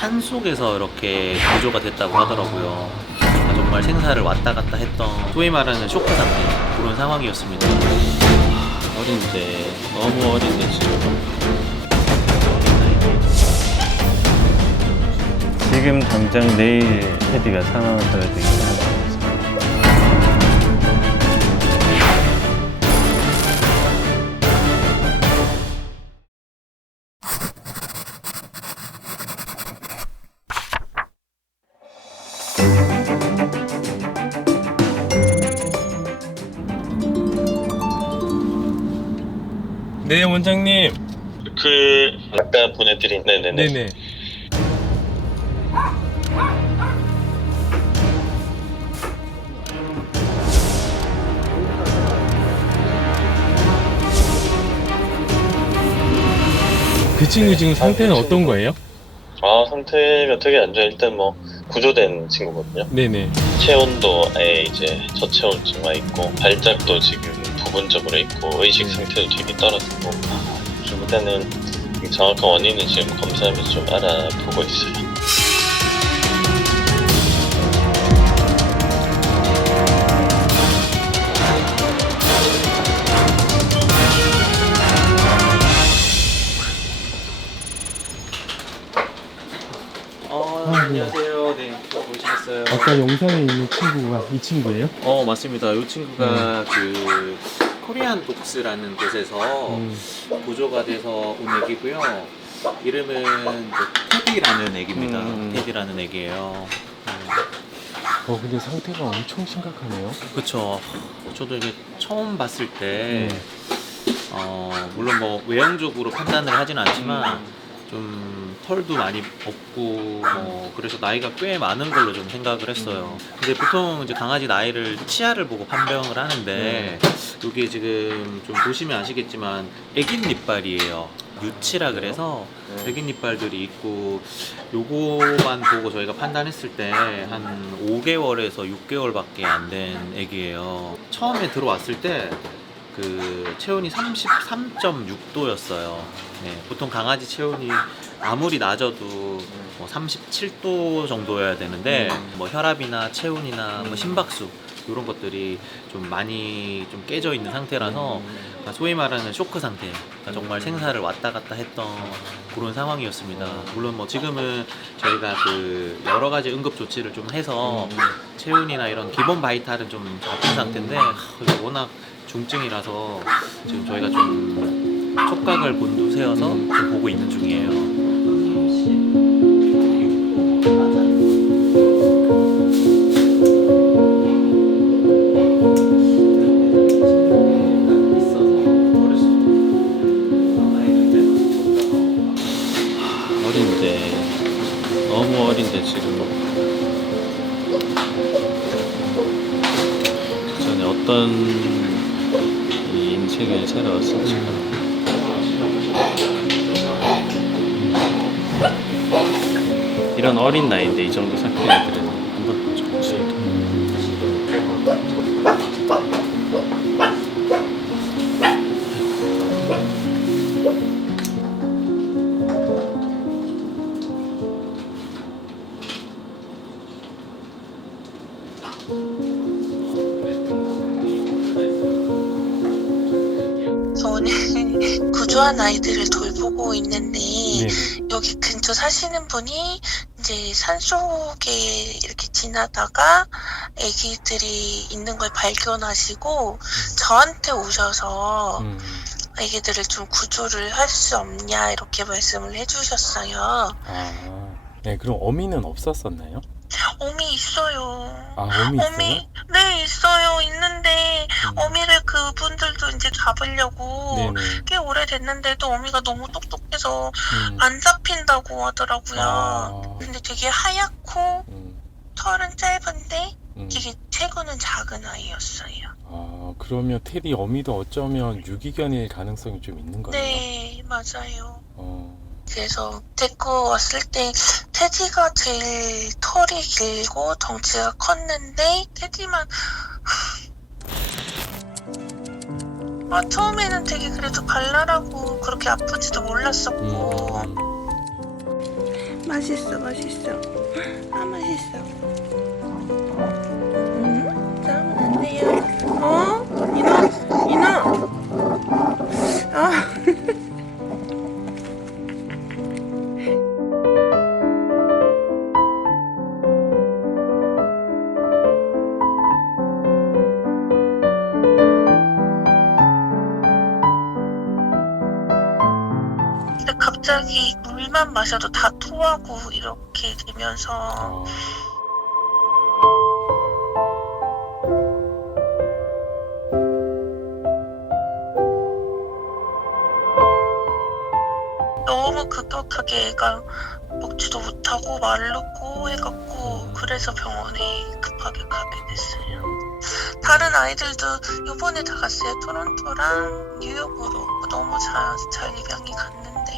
산속에서 이렇게 구조가 됐다고 하더라고요. 정말 생사를 왔다 갔다 했던 소위 말하는 쇼크 상태 그런 상황이었습니다. 어린데 너무 어린데 지금 당장 내일 테디가 사망하더라도 이상하지 않습니다. 네, 원장님. 아까 보내드린 네네. 그 친구 지금 상태는 어떤 거예요? 상태가 되게 안 좋아요. 일단 뭐 구조된 친구거든요. 네네. 체온도에 이제 저체온증 와 있고 발작도 지금 부분적으로 있고 의식 상태도 되게 떨어지고 좀 일단은 정확한 원인은 지금 검사하면서 좀 알아보고 있어요. 안녕하세요. 네, 오셨어요. 아까 영상에 있는 친구가 이 친구예요? 맞습니다. 이 친구가 그 코리안 독스라는 곳에서 구조가 돼서 온 애기고요. 이름은 이제 테디라는 애기입니다. 테디라는 애기예요. 근데 상태가 엄청 심각하네요. 그쵸. 저도 이게 처음 봤을 때 물론 뭐 외형적으로 판단을 하진 않지만 좀 털도 많이 없고 그래서 나이가 꽤 많은 걸로 좀 생각을 했어요. 근데 보통 이제 강아지 나이를 치아를 보고 판명을 하는데 이게 지금 좀 보시면 아시겠지만 애깃니빨이에요. 유치라 그래서 애깃니빨들이 있고 요거만 보고 저희가 판단했을 때 한 5개월에서 6개월밖에 안 된 애기예요. 처음에 들어왔을 때 그 체온이 33.6도였어요. 네, 보통 강아지 체온이 아무리 낮아도 뭐 37도 정도여야 되는데 뭐 혈압이나 체온이나 뭐 심박수 이런 것들이 좀 많이 좀 깨져 있는 상태라서 소위 말하는 쇼크 상태, 그러니까 정말 생사를 왔다 갔다 했던 그런 상황이었습니다. 물론 뭐 지금은 저희가 그 여러 가지 응급 조치를 좀 해서 체온이나 이런 기본 바이탈은 좀 잡힌 상태인데 워낙 중증이라서 지금 저희가 좀 촉각을 곤두세워서 좀 보고 있는 중이에요. 어린데 너무 어린데 지금 그 전에 어떤 이 인생을 살아왔을지가 이런 어린 나이인데 이 정도 상태 애들은 한 번도 좀 없어요. 오늘 구조한 아이들을 돌보고 있는데 네네. 여기 근처 사시는 분이 이제 산속에 이렇게 지나다가 아기들이 있는 걸 발견하시고 저한테 오셔서 아기들을 좀 구조를 할 수 없냐 이렇게 말씀을 해주셨어요. 네, 그럼 어미는 없었었나요? 어미 있어요. 어미 있어요? 네, 있어요. 있는데 어미를 그분들도 이제 잡으려고 네네. 꽤 오래됐는데도 어미가 너무 똑똑해서 안 잡힌다고 하더라고요. 근데 되게 하얗고 털은 짧은데 되게 체구는 작은 아이였어요. 그러면 테디 어미도 어쩌면 유기견일 가능성이 좀 있는 거예요? 네, 맞아요. 그래서 데리고 왔을 때 테디가 제일 털이 길고 덩치가 컸는데 테디만 처음에는 되게 그래도 발랄하고 그렇게 아프지도 몰랐었고 맛있어. 아, 맛있어. 싸우면 안 돼요. 이너. 아. 근데 갑자기 물만 마셔도 다 토하고 이렇게 되면서 너무 급격하게 애가 먹지도 못하고 마르고 해갖고 그래서 병원에 급하게 가게 됐어요. 다른 아이들도 요번에 다 갔어요. 토론토랑 뉴욕으로 너무 잘 입양이 갔는데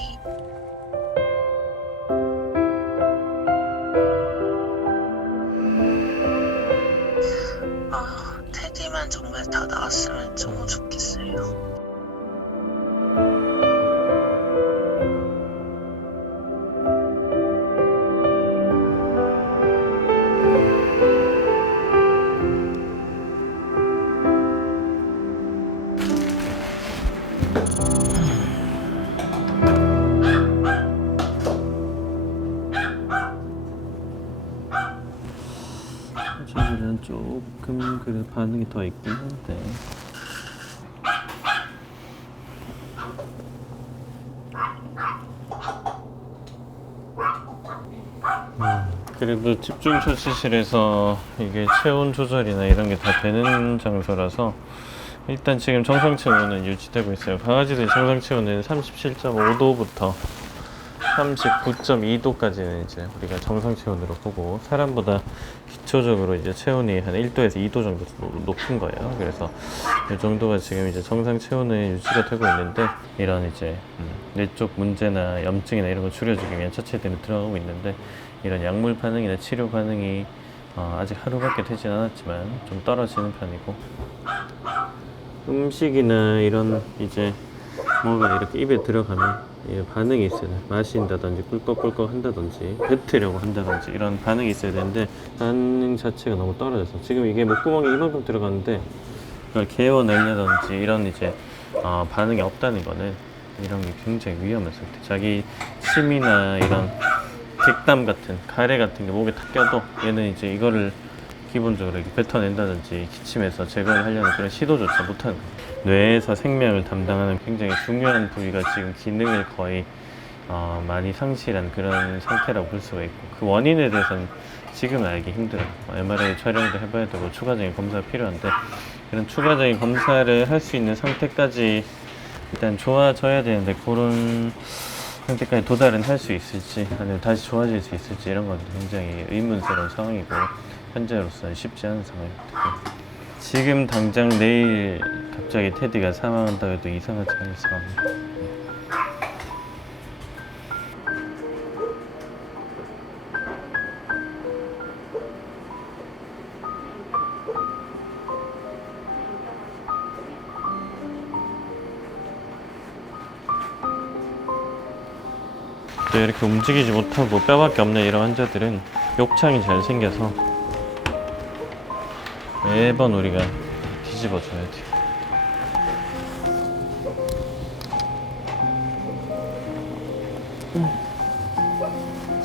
테디만 정말 다 나았으면 너무 좋겠어요. 저들은 조금 그래 반응이 더 있긴 한데 그래도 집중 처치실에서 이게 체온 조절이나 이런 게 다 되는 장소라서 일단 지금 정상 체온은 유지되고 있어요. 강아지들 정상 체온은 37.5도부터 39.2도까지는 이제 우리가 정상 체온으로 보고 사람보다 기초적으로 이제 체온이 한 1도에서 2도 정도 높은 거예요. 그래서 이 정도가 지금 이제 정상 체온은 유지가 되고 있는데 이런 이제 뇌쪽 문제나 염증이나 이런 거 줄여주기 위한 처치들이 들어가고 있는데 이런 약물 반응이나 치료 반응이 아직 하루밖에 되진 않았지만 좀 떨어지는 편이고 음식이나 이런 이제 뭐가 이렇게 입에 들어가면 반응이 있어야 돼. 마신다든지 꿀꺽꿀꺽 한다든지 뱉으려고 한다든지 이런 반응이 있어야 되는데 반응 자체가 너무 떨어져서 지금 이게 목구멍에 이만큼 들어갔는데 그걸 개워내려든지 이런 이제 반응이 없다는 거는 이런 게 굉장히 위험한 상태. 자기 침이나 이런 객담 같은 가래 같은 게 목에 탁 껴도 얘는 이제 이거를 기본적으로 이렇게 뱉어낸다든지 기침해서 제거를 하려는 그런 시도조차 못하는 거예요. 뇌에서 생명을 담당하는 굉장히 중요한 부위가 지금 기능을 거의 많이 상실한 그런 상태라고 볼 수가 있고 그 원인에 대해서는 지금은 알기 힘들어요. MRI 촬영도 해봐야 되고 추가적인 검사가 필요한데 그런 추가적인 검사를 할 수 있는 상태까지 일단 좋아져야 되는데 그런 상태까지 도달은 할 수 있을지 아니면 다시 좋아질 수 있을지 이런 건 굉장히 의문스러운 상황이고 현재로서는 쉽지 않은 상황입니다. 지금 당장 내일 갑자기 테디가 사망한다고 해도 이상하지 않을 상황입니다. 또 이렇게 움직이지 못하고 뼈밖에 없는 이런 환자들은 욕창이 잘 생겨서 매번 우리가 뒤집어줘야 돼요.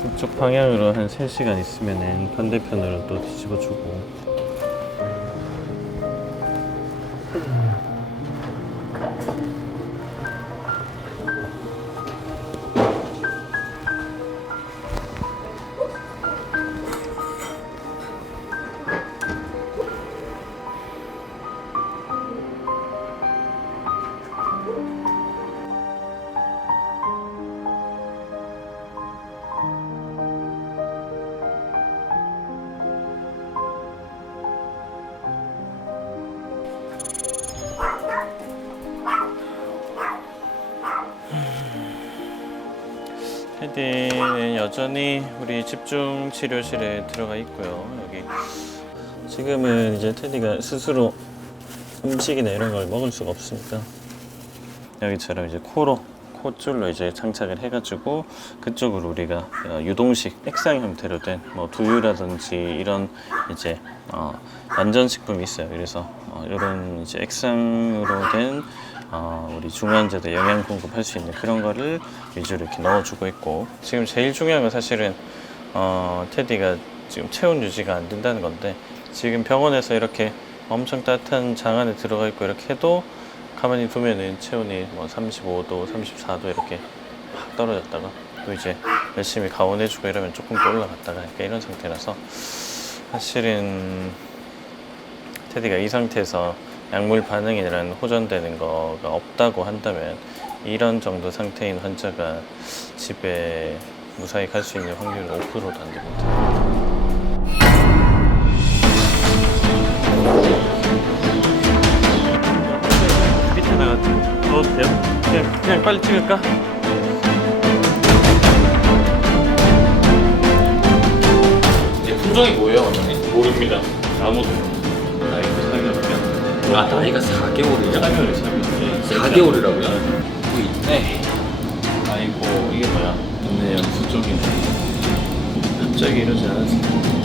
그쪽 방향으로 한 3시간 있으면은 반대편으로 또 뒤집어주고 테디는 여전히 우리 집중 치료실에 들어가 있고요. 여기 지금은 이제 테디가 스스로 음식이나 이런 걸 먹을 수가 없으니까 여기처럼 이제 코로 콧줄로 이제 장착을 해가지고 그쪽으로 우리가 유동식 액상 형태로 된 뭐 두유라든지 이런 이제 완전식품이 있어요. 그래서 이런 이제 액상으로 된 우리 중환자들 영양 공급할 수 있는 그런 거를 위주로 이렇게 넣어주고 있고, 지금 제일 중요한 건 사실은 테디가 지금 체온 유지가 안 된다는 건데, 지금 병원에서 이렇게 엄청 따뜻한 장 안에 들어가 있고 이렇게 해도 가만히 두면은 체온이 뭐 35도, 34도 이렇게 확 떨어졌다가 또 이제 열심히 가온해주고 이러면 조금 더 올라갔다가 그러니까 이런 상태라서, 사실은 테디가 이 상태에서 약물 반응이라는 호전되는 거가 없다고 한다면 이런 정도 상태인 환자가 집에 무사히 갈 수 있는 확률은 5%도 안 됩니다. 밑에다가 넣어도 돼요? 그냥 빨리 찍을까? 이제 품종이 뭐예요, 원장님? 모릅니다. 아무도. 나이가 4개월이면. 아, 나이가 4개월이요? 4개월이라고요? 뭐 있네. 아이고, 이게 뭐야? 있네요. 수종이네. 갑자기 이러지 않았어.